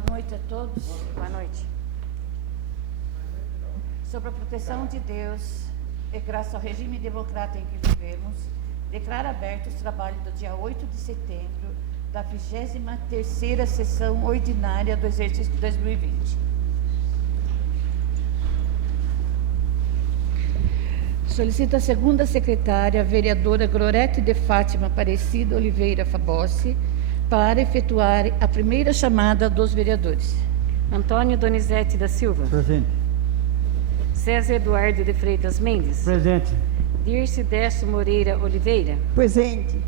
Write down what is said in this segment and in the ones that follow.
Boa noite a todos. Boa noite. Sob a proteção de Deus e graças ao regime democrático em que vivemos, declaro aberto os trabalhos do dia 8 de setembro da 23ª sessão ordinária do exercício 2020. Solicito a segunda secretária, a vereadora Glorete de Fátima Aparecida Oliveira Fabossi, para efetuar a primeira chamada dos vereadores. Antônio Donizete da Silva. Presente. César Eduardo de Freitas Mendes. Presente. Dirce Décio Moreira Oliveira. Presente.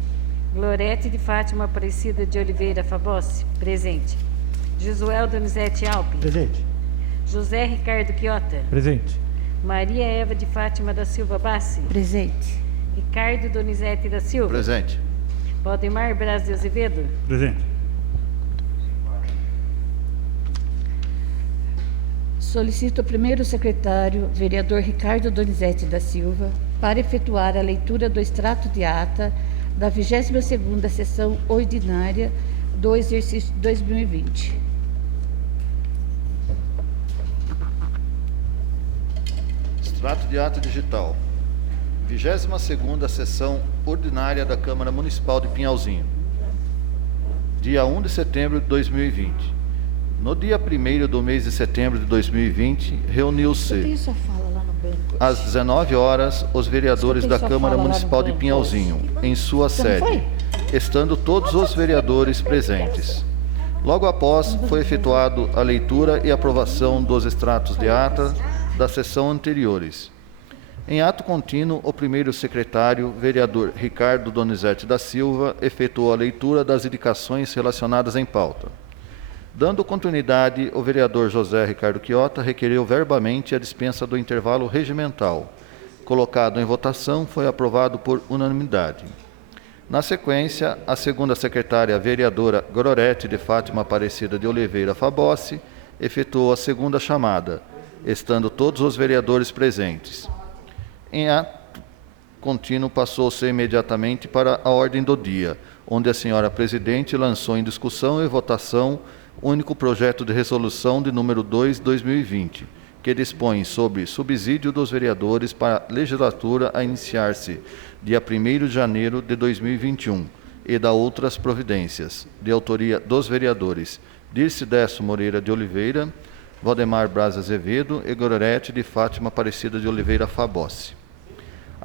Glorete de Fátima Aparecida de Oliveira Fabossi. Presente. Josuel Donizete Alpe. Presente. José Ricardo Quiota. Presente. Maria Eva de Fátima da Silva Bassi. Presente. Ricardo Donizete da Silva. Presente. Valdemar Braz de Azevedo. Presente. Solicito ao primeiro secretário, vereador Ricardo Donizete da Silva, para efetuar a leitura do extrato de ata da 22ª sessão ordinária do exercício 2020. Extrato de ata digital. 22ª sessão ordinária da Câmara Municipal de Pinhalzinho. Dia 1 de setembro de 2020. No dia 1º do mês de setembro de 2020, reuniu-se Tem sua fala lá no banco. às 19 horas os vereadores da Câmara Municipal de Pinhalzinho, em sua sede, estando todos os vereadores presentes. Logo após, foi efetuado a leitura e aprovação dos extratos de ata da sessão anteriores. Em ato contínuo, o primeiro secretário, vereador Ricardo Donizete da Silva, efetuou a leitura das indicações relacionadas em pauta. Dando continuidade, o vereador José Ricardo Quiota requeriu verbamente a dispensa do intervalo regimental. Colocado em votação, foi aprovado por unanimidade. Na sequência, a segunda secretária, vereadora Glorete de Fátima Aparecida de Oliveira Fabossi, efetuou a segunda chamada, estando todos os vereadores presentes. Em ato contínuo, passou-se imediatamente para a ordem do dia, onde a senhora presidente lançou em discussão e votação o único projeto de resolução de número 2/2020, que dispõe sobre subsídio dos vereadores para a legislatura a iniciar-se dia 1º de janeiro de 2021 e da outras providências, de autoria dos vereadores Dirce Décio Moreira de Oliveira, Valdemar Braz Azevedo e Glorete de Fátima Aparecida de Oliveira Fabossi.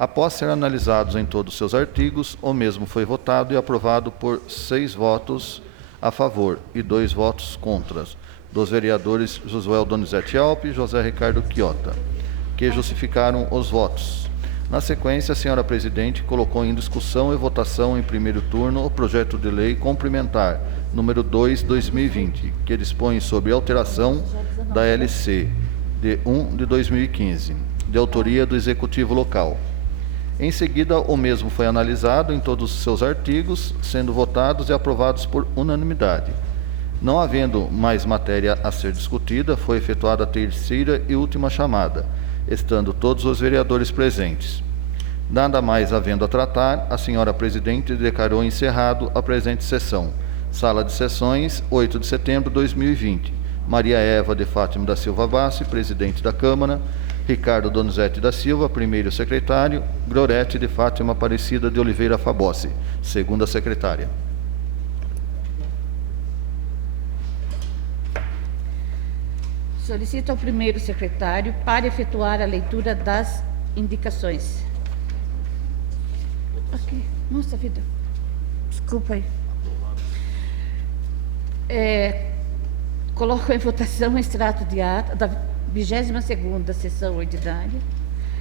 Após ser analisados em todos os seus artigos, o mesmo foi votado e aprovado por 6 votos a favor e 2 votos contra, dos vereadores Josuel Donizete Alpe e José Ricardo Quiota, que justificaram os votos. Na sequência, a senhora presidente colocou em discussão e votação em primeiro turno o projeto de lei complementar número 2/2020, que dispõe sobre alteração da LC de 1 de 2015, de autoria do Executivo Local. Em seguida, o mesmo foi analisado em todos os seus artigos, sendo votados e aprovados por unanimidade. Não havendo mais matéria a ser discutida, foi efetuada a terceira e última chamada, estando todos os vereadores presentes. Nada mais havendo a tratar, a senhora presidente declarou encerrado a presente sessão. Sala de sessões, 8 de setembro de 2020. Maria Eva de Fátima da Silva Bassi, presidente da Câmara. Ricardo Donizete da Silva, primeiro secretário. Glorete de Fátima Aparecida de Oliveira Fabossi, segunda secretária. Solicito ao primeiro secretário para efetuar a leitura das indicações. Aqui. Nossa vida. Desculpa aí. Coloco em votação o extrato de ata da 22ª sessão ordinária.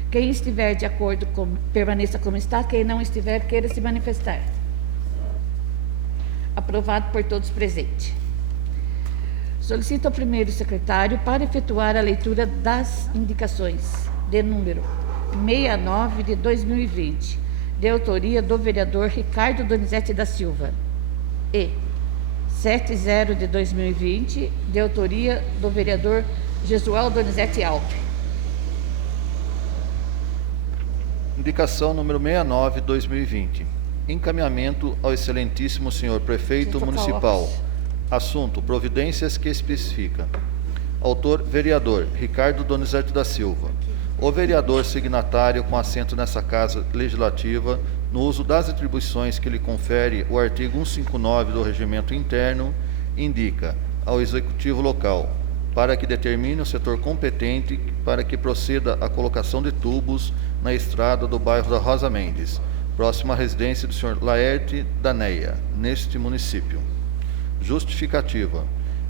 Quem estiver de acordo, permaneça como está. Quem não estiver, queira se manifestar. Aprovado por todos presentes. Solicito ao primeiro secretário para efetuar a leitura das indicações de número 69 de 2020, de autoria do vereador Ricardo Donizete da Silva, e 70 de 2020, de autoria do vereador Josuel Donizete Alpe. Indicação número 69/2020. Encaminhamento ao excelentíssimo senhor prefeito municipal Assunto: providências que especifica. Autor: vereador Ricardo Donizete da Silva. O vereador signatário com assento nessa Casa Legislativa, no uso das atribuições que lhe confere o artigo 159 do Regimento Interno, indica ao Executivo Local para que determine o setor competente para que proceda a colocação de tubos na estrada do bairro da Rosa Mendes, próxima à residência do Sr. Laerte Daneia, neste município. Justificativa.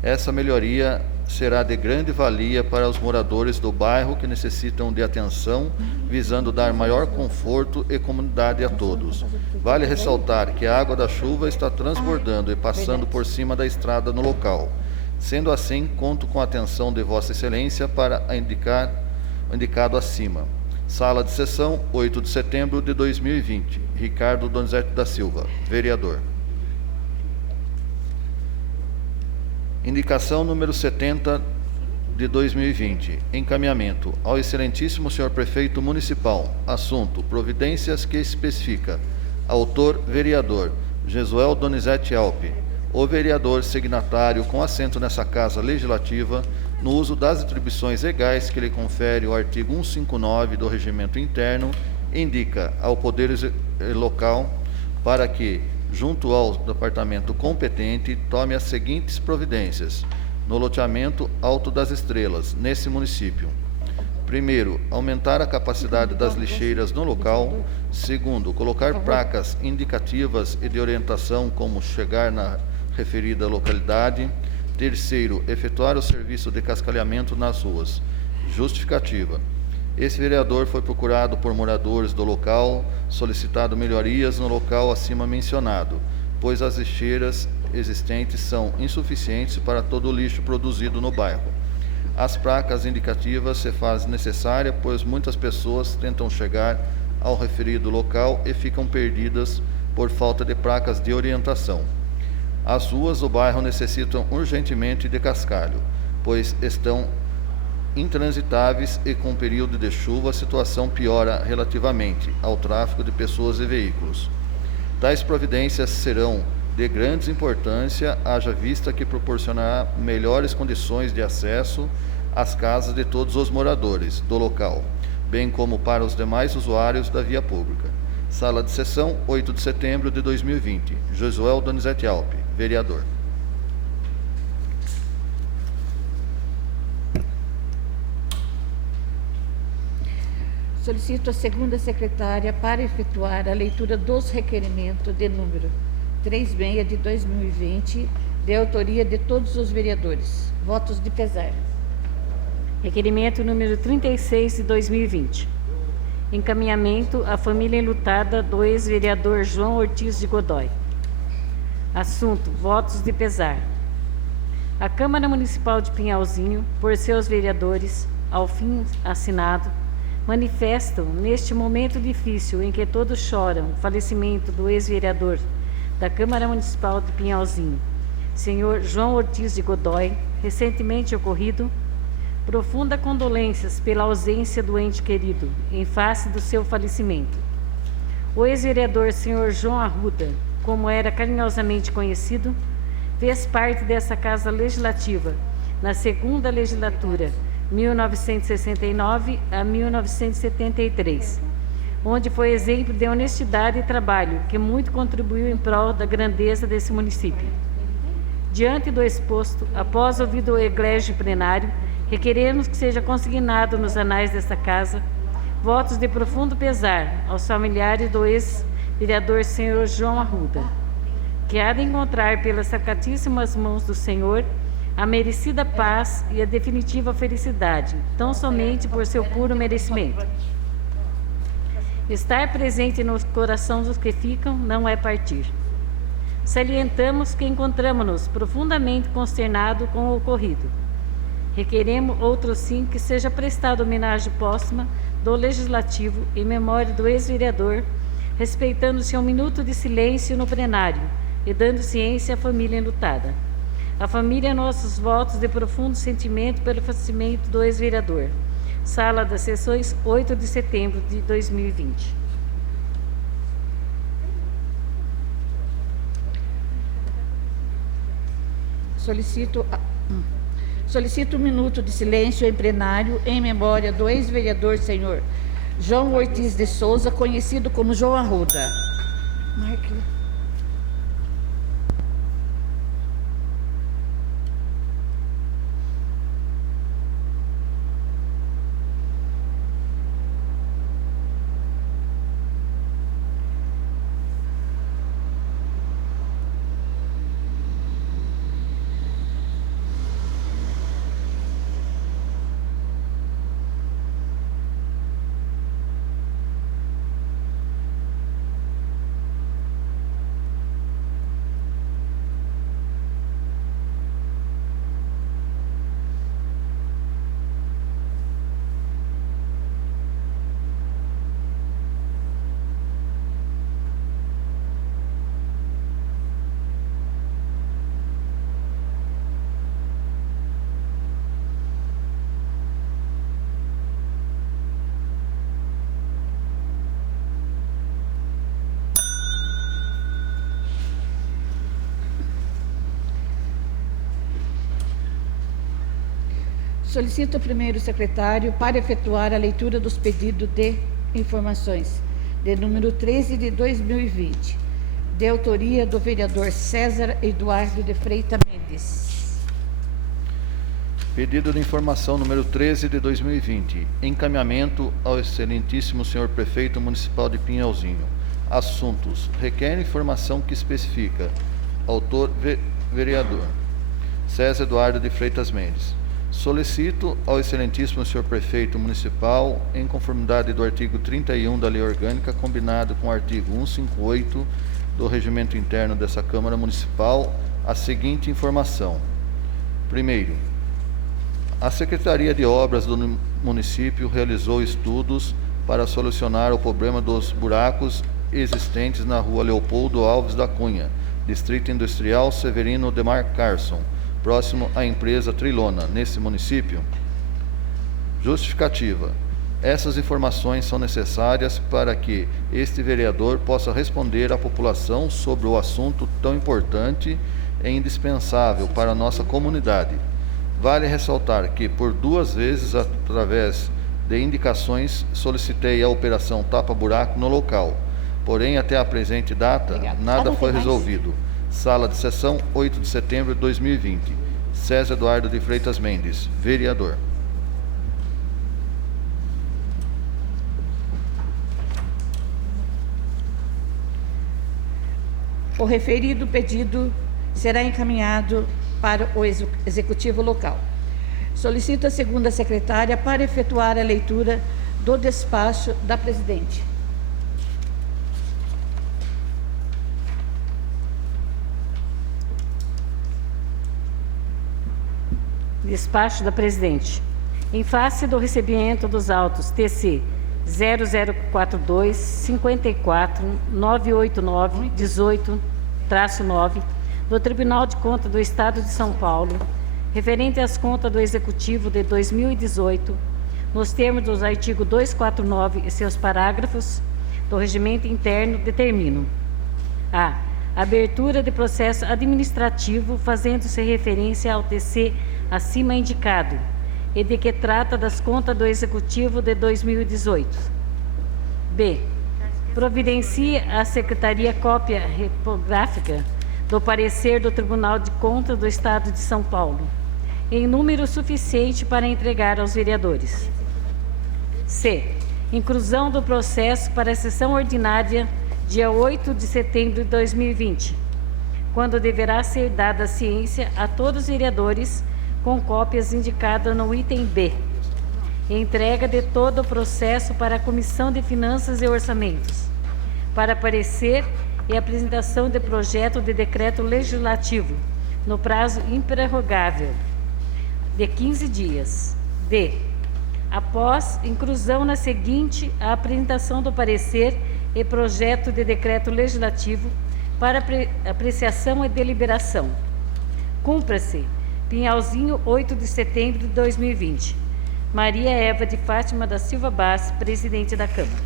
Essa melhoria será de grande valia para os moradores do bairro que necessitam de atenção, visando dar maior conforto e comodidade a todos. Vale ressaltar que a água da chuva está transbordando e passando por cima da estrada no local. Sendo assim, conto com a atenção de Vossa Excelência para o indicado acima. Sala de sessão, 8 de setembro de 2020. Ricardo Donizete da Silva, vereador. Indicação número 70 de 2020. Encaminhamento ao excelentíssimo senhor prefeito municipal. Assunto: providências que especifica. Autor: vereador Jesuel Donizete Alpe. O vereador signatário com assento nessa Casa Legislativa, no uso das atribuições legais que lhe confere o artigo 159 do Regimento Interno, indica ao Poder Local para que, junto ao departamento competente, tome as seguintes providências no loteamento Alto das Estrelas, nesse município. Primeiro, aumentar a capacidade das lixeiras no local. Segundo, colocar placas indicativas e de orientação como chegar na referida localidade. Terceiro, efetuar o serviço de cascalhamento nas ruas. Justificativa. Esse vereador foi procurado por moradores do local, solicitado melhorias no local acima mencionado, pois as lixeiras existentes são insuficientes para todo o lixo produzido no bairro. As placas indicativas se fazem necessárias, pois muitas pessoas tentam chegar ao referido local e ficam perdidas por falta de placas de orientação. As ruas do bairro necessitam urgentemente de cascalho, pois estão intransitáveis e com o período de chuva a situação piora relativamente ao tráfego de pessoas e veículos. Tais providências serão de grande importância, haja vista que proporcionará melhores condições de acesso às casas de todos os moradores do local, bem como para os demais usuários da via pública. Sala de sessão, 8 de setembro de 2020. Josuel Donizete Alpe, vereador. Solicito a segunda secretária para efetuar a leitura dos requerimentos de número 36 de 2020, de autoria de todos os vereadores. Votos de pesar. Requerimento número 36 de 2020. Encaminhamento à família enlutada do ex-vereador João Ortiz de Godoy. Assunto: votos de pesar. A Câmara Municipal de Pinhalzinho, por seus vereadores, ao fim assinado, manifestam, neste momento difícil em que todos choram o falecimento do ex-vereador da Câmara Municipal de Pinhalzinho, senhor João Ortiz de Godoy, recentemente ocorrido, profunda condolências pela ausência do ente querido, em face do seu falecimento. O ex-vereador senhor João Arruda, como era carinhosamente conhecido, fez parte dessa Casa Legislativa na segunda legislatura, 1969 a 1973, onde foi exemplo de honestidade e trabalho que muito contribuiu em prol da grandeza desse município. Diante do exposto, após ouvido o egrégio plenário, requeremos que seja consignado nos anais desta Casa votos de profundo pesar aos familiares do ex-vereador senhor João Arruda, que há de encontrar pelas sacratíssimas mãos do Senhor a merecida paz e a definitiva felicidade, tão somente por seu puro merecimento. Estar presente no coração dos que ficam não é partir. Salientamos que encontramos-nos profundamente consternados com o ocorrido. Requeremos, outro sim, que seja prestada homenagem póstuma do Legislativo em memória do ex-vereador, respeitando-se um minuto de silêncio no plenário e dando ciência à família enlutada. A família, nossos votos de profundo sentimento pelo falecimento do ex-vereador. Sala das Sessões, 8 de setembro de 2020. Solicito um minuto de silêncio em plenário em memória do ex-vereador senhor João Ortiz de Souza, conhecido como João Arruda. Marque. Solicito ao primeiro secretário para efetuar a leitura dos pedidos de informações, de número 13 de 2020, de autoria do vereador César Eduardo de Freitas Mendes. Pedido de informação número 13 de 2020. Encaminhamento ao excelentíssimo senhor prefeito municipal de Pinhalzinho. Assuntos. Requer informação que especifica. Autor vereador César Eduardo de Freitas Mendes. Solicito ao excelentíssimo senhor prefeito municipal, em conformidade do artigo 31 da Lei Orgânica, combinado com o artigo 158 do Regimento Interno dessa Câmara Municipal, a seguinte informação. Primeiro, a Secretaria de Obras do município realizou estudos para solucionar o problema dos buracos existentes na rua Leopoldo Alves da Cunha, Distrito Industrial Severino Demar Carson, próximo à empresa Trilona, nesse município. Justificativa. Essas informações são necessárias para que este vereador possa responder à população sobre o assunto tão importante e indispensável para a nossa comunidade. Vale ressaltar que, por 2 vezes, através de indicações, solicitei a operação tapa-buraco no local. Porém, até a presente data, nada foi resolvido. Sala de sessão, 8 de setembro de 2020. César Eduardo de Freitas Mendes, vereador. O referido pedido será encaminhado para o executivo local. Solicito a segunda secretária para efetuar a leitura do despacho da presidente. Despacho da Presidente. Em face do recebimento dos autos TC 0042 54 989 18-9 do Tribunal de Contas do Estado de São Paulo, referente às contas do Executivo de 2018, nos termos dos artigos 249 e seus parágrafos do Regimento Interno, determino: a abertura de processo administrativo fazendo-se referência ao TC acima indicado e de que trata das contas do Executivo de 2018. B. Providencia à Secretaria cópia repográfica do parecer do Tribunal de Contas do Estado de São Paulo, em número suficiente para entregar aos vereadores. C. Inclusão do processo para a sessão ordinária dia 8 de setembro de 2020, quando deverá ser dada ciência a todos os vereadores com cópias indicadas no item B. Entrega de todo o processo para a Comissão de Finanças e Orçamentos, para parecer e apresentação de projeto de decreto legislativo, no prazo improrrogável de 15 dias. D. Após inclusão na seguinte, a apresentação do parecer e projeto de decreto legislativo para apreciação e deliberação. Cumpra-se: Pinhalzinho, 8 de setembro de 2020. Maria Eva de Fátima da Silva Bass, presidente da Câmara.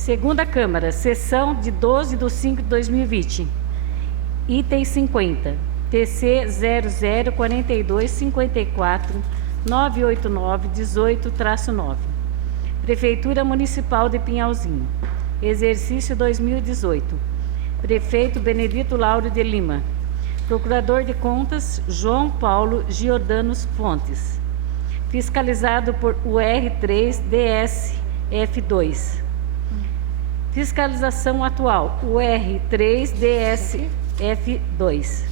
Segunda Câmara, sessão de 12/5/2020. Item 50. TC 004254-989-18-9. Prefeitura Municipal de Pinhalzinho. Exercício 2018. Prefeito Benedito Lauro de Lima. Procurador de Contas João Paulo Giordanos Fontes. Fiscalizado por UR3-DSF2. Fiscalização atual, UR3-DSF2.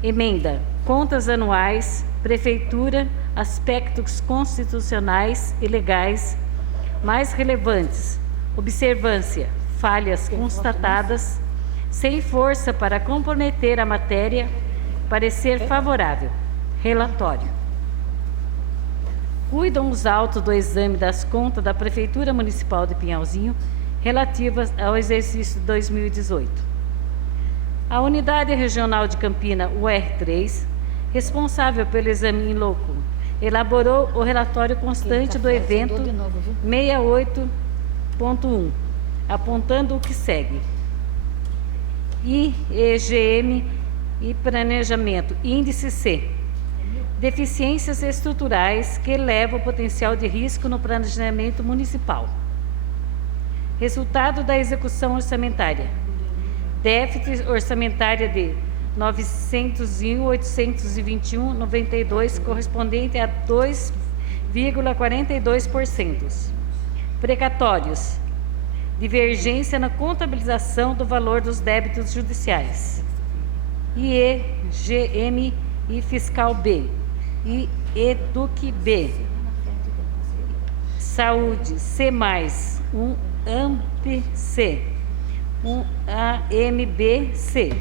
Emenda: contas anuais, Prefeitura, aspectos constitucionais e legais mais relevantes, observância, falhas constatadas, sem força para comprometer a matéria, parecer favorável. Relatório. Cuidam os autos do exame das contas da Prefeitura Municipal de Pinhalzinho relativas ao exercício 2018. A Unidade Regional de Campina, UR3, responsável pelo exame in loco, elaborou o relatório constante do evento 68.1, apontando o que segue. IEGM e Planejamento, Índice C. Deficiências estruturais que elevam o potencial de risco no planejamento municipal. Resultado da execução orçamentária. Déficit orçamentária de 901.821,92, correspondente a 2,42%. Precatórios. Divergência na contabilização do valor dos débitos judiciais. IEGM e Fiscal B. E EDUC B. Saúde C+, AMP-C, AMB-C.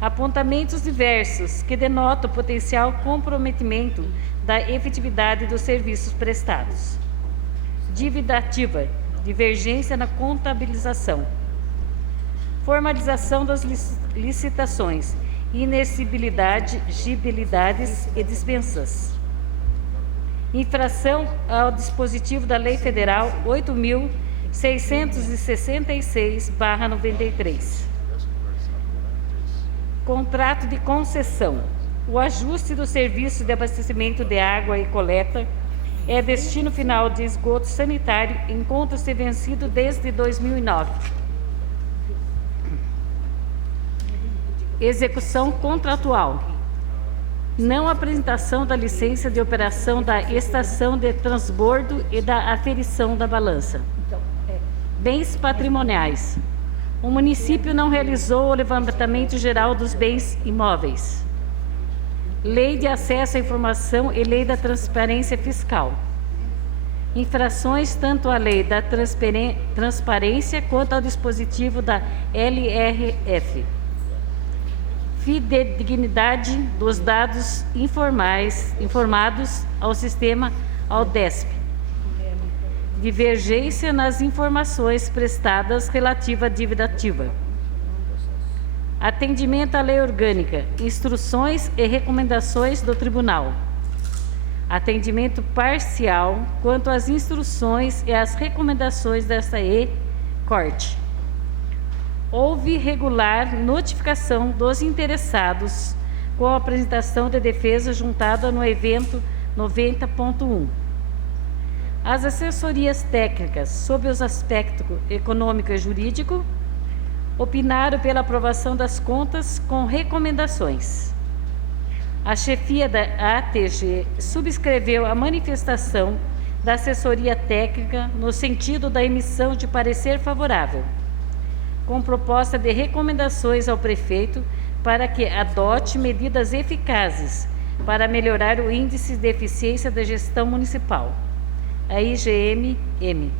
Apontamentos diversos que denotam potencial comprometimento da efetividade dos serviços prestados. Dívida ativa, divergência na contabilização. Formalização das licitações, inexigibilidade, gibilidades e dispensas. Infração ao dispositivo da Lei Federal 8.666/93. Contrato de concessão. O ajuste do serviço de abastecimento de água e coleta é destino final de esgoto sanitário, encontra-se vencido desde 2009. Execução contratual. Não apresentação da licença de operação da estação de transbordo e da aferição da balança. Bens patrimoniais. O município não realizou o levantamento geral dos bens imóveis. Lei de acesso à informação e lei da transparência fiscal. Infrações tanto à lei da transparência quanto ao dispositivo da LRF. Fidedignidade dos dados informados ao sistema AUDESP. Divergência nas informações prestadas relativa à dívida ativa. Atendimento à lei orgânica, instruções e recomendações do tribunal. Atendimento parcial quanto às instruções e às recomendações desta Corte. Houve regular notificação dos interessados com a apresentação de defesa juntada no evento 90.1. As assessorias técnicas sob os aspectos econômico e jurídico opinaram pela aprovação das contas com recomendações. A chefia da ATG subscreveu a manifestação da assessoria técnica no sentido da emissão de parecer favorável, com proposta de recomendações ao prefeito para que adote medidas eficazes para melhorar o índice de eficiência da gestão municipal, a IGM-M,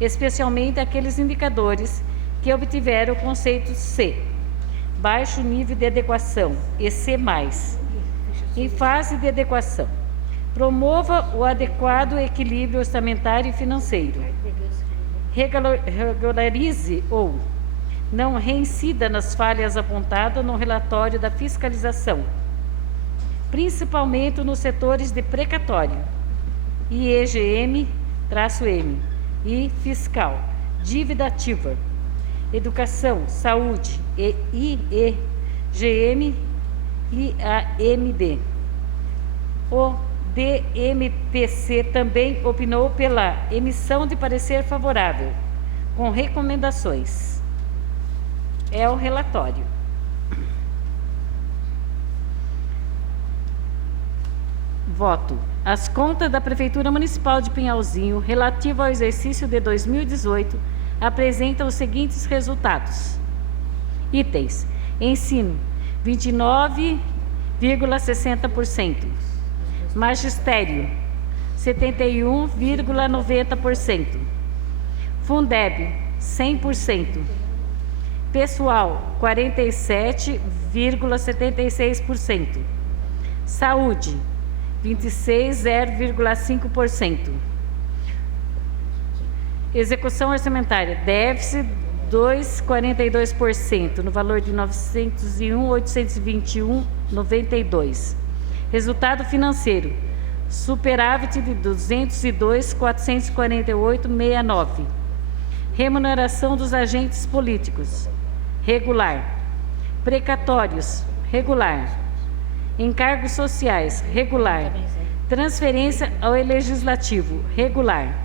especialmente aqueles indicadores que obtiveram o conceito C, baixo nível de adequação, e C+, em fase de adequação. Promova o adequado equilíbrio orçamentário e financeiro. Regularize ou não reincida nas falhas apontadas no relatório da fiscalização, principalmente nos setores de precatório, IEGM-M e fiscal, dívida ativa, educação, saúde e IEGM e AMB. O DMPC também opinou pela emissão de parecer favorável, com recomendações. É o relatório. Voto. As contas da Prefeitura Municipal de Pinhalzinho, relativo ao exercício de 2018, apresentam os seguintes resultados. Itens. Ensino, 29,60%. Magistério, 71,90%. Fundeb, 100%. Pessoal, 47,76%. Saúde, 26,05%. Execução orçamentária, déficit 2,42%, no valor de 901.821,92. Resultado financeiro, superávit de 202.448,69. Remuneração dos agentes políticos, regular. Precatórios, regular. Encargos sociais, regular. Transferência ao Legislativo, regular.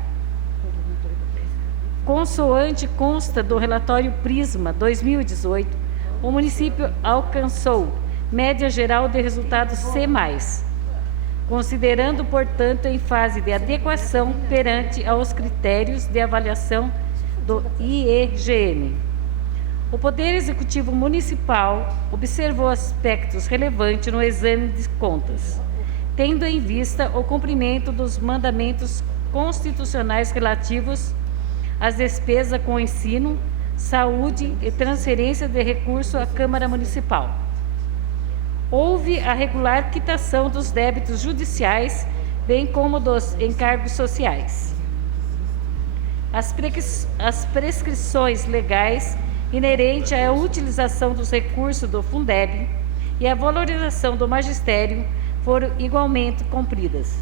Consoante consta do relatório Prisma 2018, o município alcançou média geral de resultados C+, considerando, portanto, em fase de adequação perante aos critérios de avaliação do IEGM. O Poder Executivo Municipal observou aspectos relevantes no exame de contas, tendo em vista o cumprimento dos mandamentos constitucionais relativos às despesas com ensino, saúde e transferência de recurso à Câmara Municipal. Houve a regular quitação dos débitos judiciais, bem como dos encargos sociais. As prescrições legais inerentes à utilização dos recursos do Fundeb e à valorização do magistério foram igualmente cumpridas.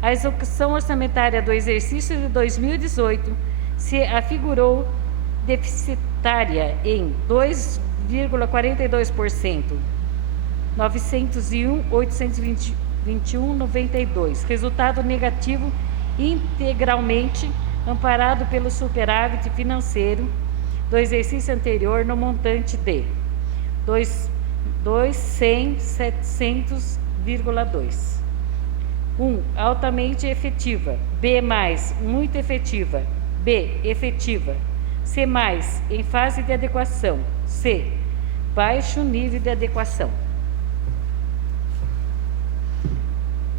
A execução orçamentária do exercício de 2018 se afigurou deficitária em 2,42%, 901.821,92. Resultado negativo integralmente amparado pelo superávit financeiro do exercício anterior no montante de 2.100.700,2. 1. Altamente efetiva. B+, muito efetiva. B. Efetiva. C+, em fase de adequação. C. Baixo nível de adequação.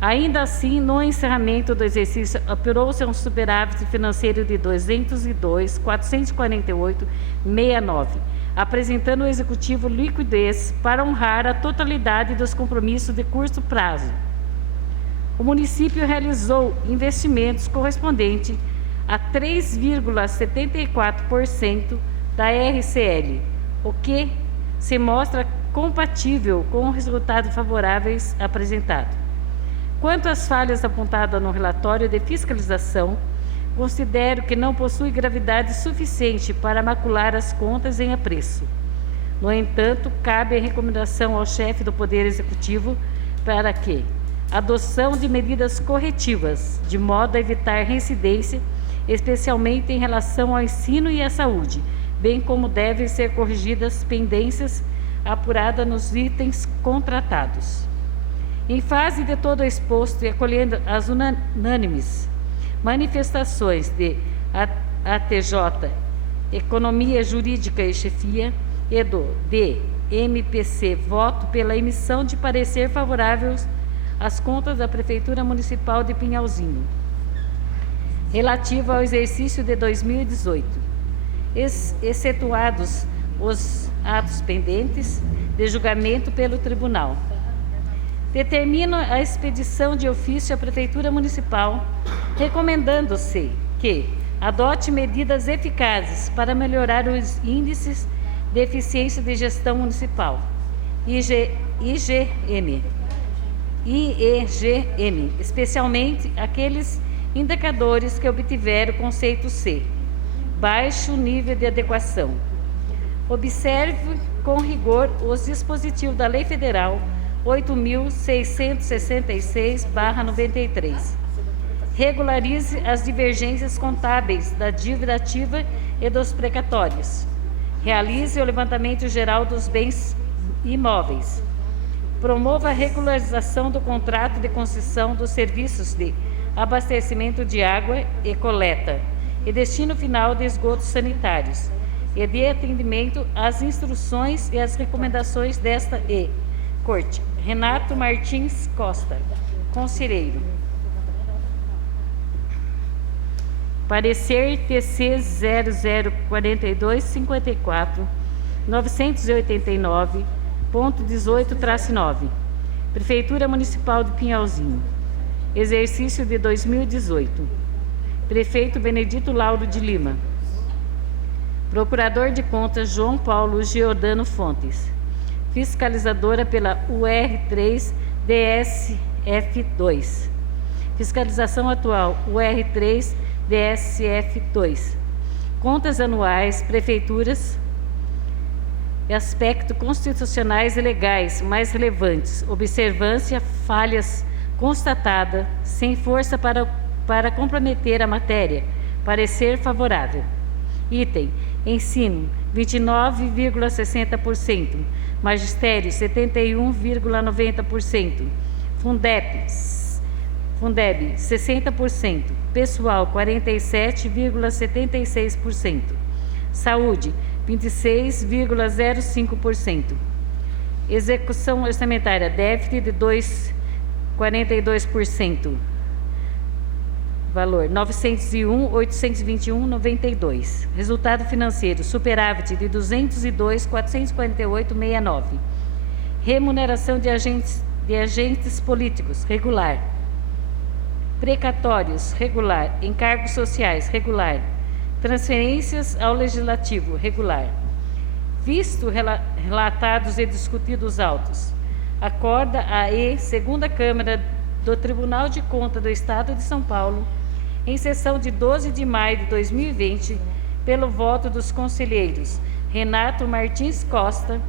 Ainda assim, no encerramento do exercício, apurou-se um superávit financeiro de 202.448,69, apresentando ao Executivo liquidez para honrar a totalidade dos compromissos de curto prazo. O município realizou investimentos correspondentes a 3,74% da RCL, o que se mostra compatível com os resultados favoráveis apresentados. Quanto às falhas apontadas no relatório de fiscalização, considero que não possui gravidade suficiente para macular as contas em apreço. No entanto, cabe a recomendação ao chefe do Poder Executivo para que adoção de medidas corretivas, de modo a evitar reincidência, especialmente em relação ao ensino e à saúde, bem como devem ser corrigidas pendências apuradas nos itens contratados. Em face de todo o exposto e acolhendo as unânimes manifestações de ATJ, Economia Jurídica e Chefia, e do DMPC, voto pela emissão de parecer favoráveis às contas da Prefeitura Municipal de Pinhalzinho, relativa ao exercício de 2018, excetuados os atos pendentes de julgamento pelo Tribunal. Determino a expedição de ofício à Prefeitura Municipal, recomendando-se que adote medidas eficazes para melhorar os índices de eficiência de gestão municipal, IEGM, especialmente aqueles indicadores que obtiveram o conceito C. baixo nível de adequação. Observe com rigor os dispositivos da Lei Federal 8.666/93. Regularize as divergências contábeis da dívida ativa e dos precatórios. Realize o levantamento geral dos bens imóveis. Promova a regularização do contrato de concessão dos serviços de abastecimento de água e coleta e destino final de esgotos sanitários e de atendimento às instruções e às recomendações desta Corte. Renato Martins Costa, conselheiro. Parecer TC 004254 989.18-9. Prefeitura Municipal de Pinhalzinho. Exercício de 2018. Prefeito Benedito Lauro de Lima. Procurador de Contas João Paulo Giordano Fontes. Fiscalizadora pela UR3 DSF2. Fiscalização atual UR3 DSF2. Contas anuais, prefeituras e aspectos constitucionais e legais mais relevantes. Observância, falhas constatada, sem força para comprometer a matéria. Parecer favorável. Item: ensino, 29,60%. Magistério, 71,90%. Fundeb, 60%. Pessoal, 47,76%. Saúde, 26,05%. Execução orçamentária, déficit de 2,42%. Valor, 901.821,92. Resultado financeiro, superávit de 202.448,69. Remuneração de agentes políticos, regular. Precatórios, regular. Encargos sociais, regular. Transferências ao Legislativo, regular. Visto relatados e discutidos autos. Acorda a Segunda Câmara do Tribunal de Contas do Estado de São Paulo, em sessão de 12 de maio de 2020, pelo voto dos conselheiros Renato Martins Costa,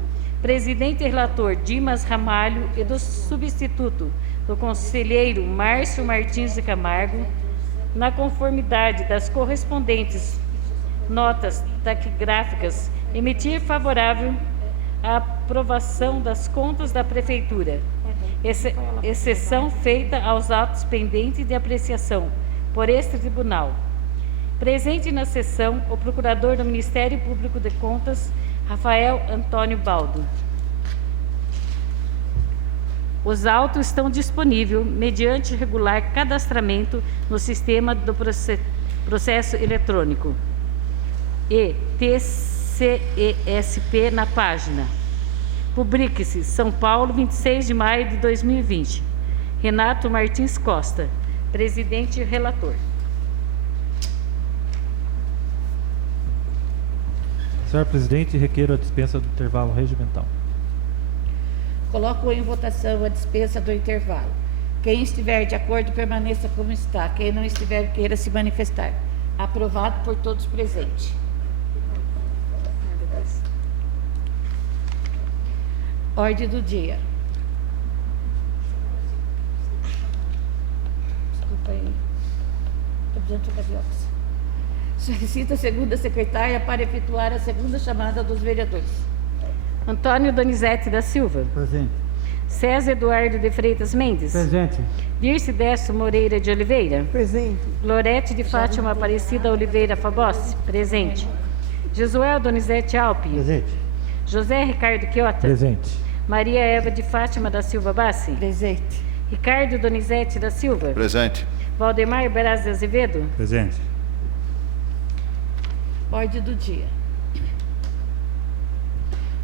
presidente e relator Dimas Ramalho e do substituto do conselheiro Márcio Martins de Camargo, na conformidade das correspondentes notas taquigráficas, emitir favorável à aprovação das contas da Prefeitura, exceção feita aos atos pendentes de apreciação por este Tribunal. Presente na sessão, o Procurador do Ministério Público de Contas, Rafael Antônio Baldo. Os autos estão disponíveis mediante regular cadastramento no sistema do processo eletrônico e TCESP na página. Publique-se, São Paulo, 26 de maio de 2020. Renato Martins Costa, presidente e relator. Senhor presidente, requeiro a dispensa do intervalo regimental. Coloco em votação a dispensa do intervalo. Quem estiver de acordo, permaneça como está. Quem não estiver, queira se manifestar. Aprovado por todos presentes. Ordem do dia. Desculpa aí. Estou precisando trocar de óculos. Solicita a segunda secretária para efetuar a segunda chamada dos vereadores. Antônio Donizete da Silva. Presente. César Eduardo de Freitas Mendes. Presente. Dirce Décio Moreira de Oliveira. Presente. Lorete de Fátima Aparecida Oliveira Fabossi. Presente. Josué Donizete Alpe. Presente. José Ricardo Quiota. Presente. Maria Eva de Fátima da Silva Bassi. Presente. Ricardo Donizete da Silva. Presente. Valdemar Braz de Azevedo. Presente. Ordem do dia.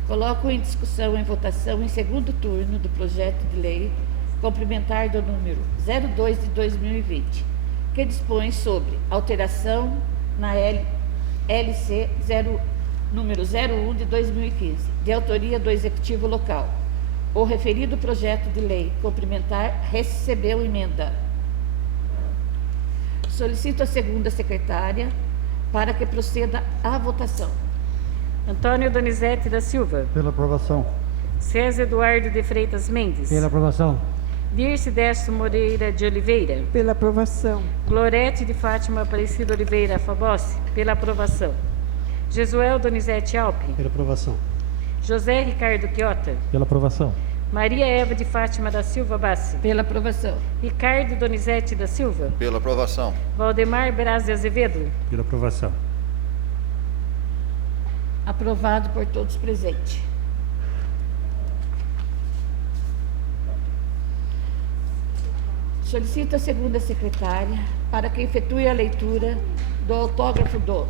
Coloco em discussão e em votação em segundo turno do projeto de lei complementar do número 02 de 2020, que dispõe sobre alteração na LC número 01 de 2015, de autoria do Executivo Local. O referido projeto de lei complementar recebeu emenda. Solicito a segunda secretária para que proceda à votação. Antônio Donizete da Silva. Pela aprovação. César Eduardo de Freitas Mendes. Pela aprovação. Dirce Décio Moreira de Oliveira. Pela aprovação. Glorete de Fátima Aparecida Oliveira Fabossi. Pela aprovação. Jesuel Donizete Alpe. Pela aprovação. José Ricardo Quiota. Pela aprovação. Maria Eva de Fátima da Silva Bassi. Pela aprovação. Ricardo Donizete da Silva. Pela aprovação. Valdemar Braz de Azevedo. Pela aprovação. Aprovado por todos presentes. Solicito a segunda secretária para que efetue a leitura do autógrafo do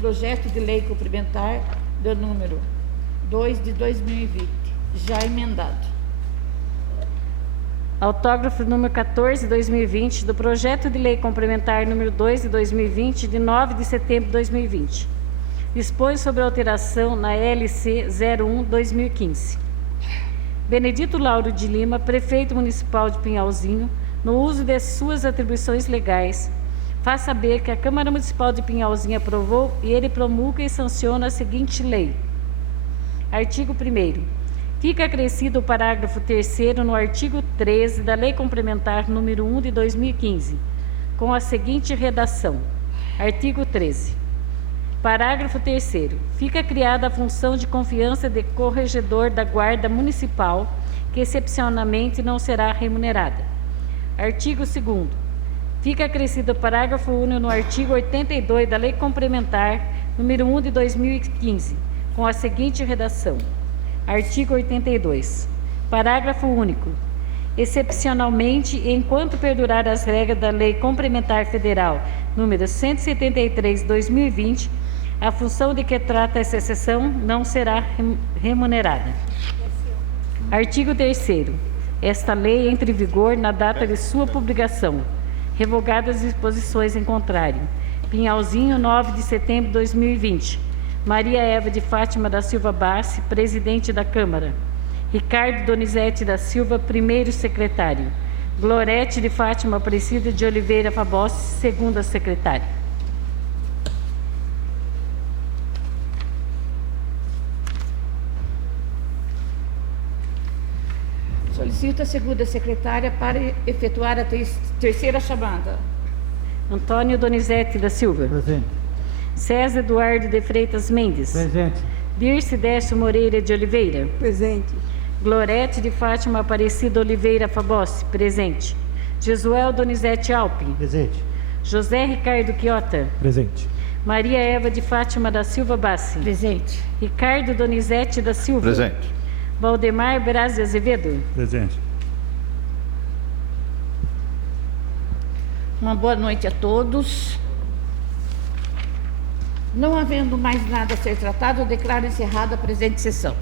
projeto de lei complementar do número 2 de 2020, já emendado. Autógrafo número 14 de 2020 do projeto de lei complementar número 2 de 2020, de 9 de setembro de 2020. Dispõe sobre alteração na LC 01/2015. Benedito Lauro de Lima, prefeito municipal de Pinhalzinho, no uso de suas atribuições legais, faz saber que a Câmara Municipal de Pinhalzinho aprovou e ele promulga e sanciona a seguinte lei. Artigo 1º. Fica acrescido o parágrafo 3º no artigo 13 da Lei Complementar número 1 de 2015, com a seguinte redação. Artigo 13. Parágrafo 3º. Fica criada a função de confiança de corregedor da Guarda Municipal, que excepcionalmente não será remunerada. Artigo 2º. Fica acrescido o parágrafo único no artigo 82 da Lei Complementar número 1 de 2015, com a seguinte redação. Artigo 82. Parágrafo único. Excepcionalmente, enquanto perdurar as regras da Lei Complementar Federal número 173/2020, a função de que trata essa exceção não será remunerada. Artigo 3º. Esta lei entra em vigor na data de sua publicação, revogadas as disposições em contrário. Pinhalzinho, 9 de setembro de 2020. Maria Eva de Fátima da Silva Bassi, presidente da Câmara. Ricardo Donizete da Silva, primeiro secretário. Glorete de Fátima Aparecida de Oliveira Fabossi, segunda secretária. Solicito a segunda secretária para efetuar a terceira chamada. Antônio Donizete da Silva. Presente. César Eduardo de Freitas Mendes. Presente. Dirce Décio Moreira de Oliveira. Presente. Glorete de Fátima Aparecida Oliveira Fabossi, presente. Jesuel Donizete Alpe. Presente. José Ricardo Quiota. Presente. Maria Eva de Fátima da Silva Bassi. Presente. Ricardo Donizete da Silva. Presente. Valdemar Braz de Azevedo. Presente. Uma boa noite a todos. Não havendo mais nada a ser tratado, eu declaro encerrada a presente sessão.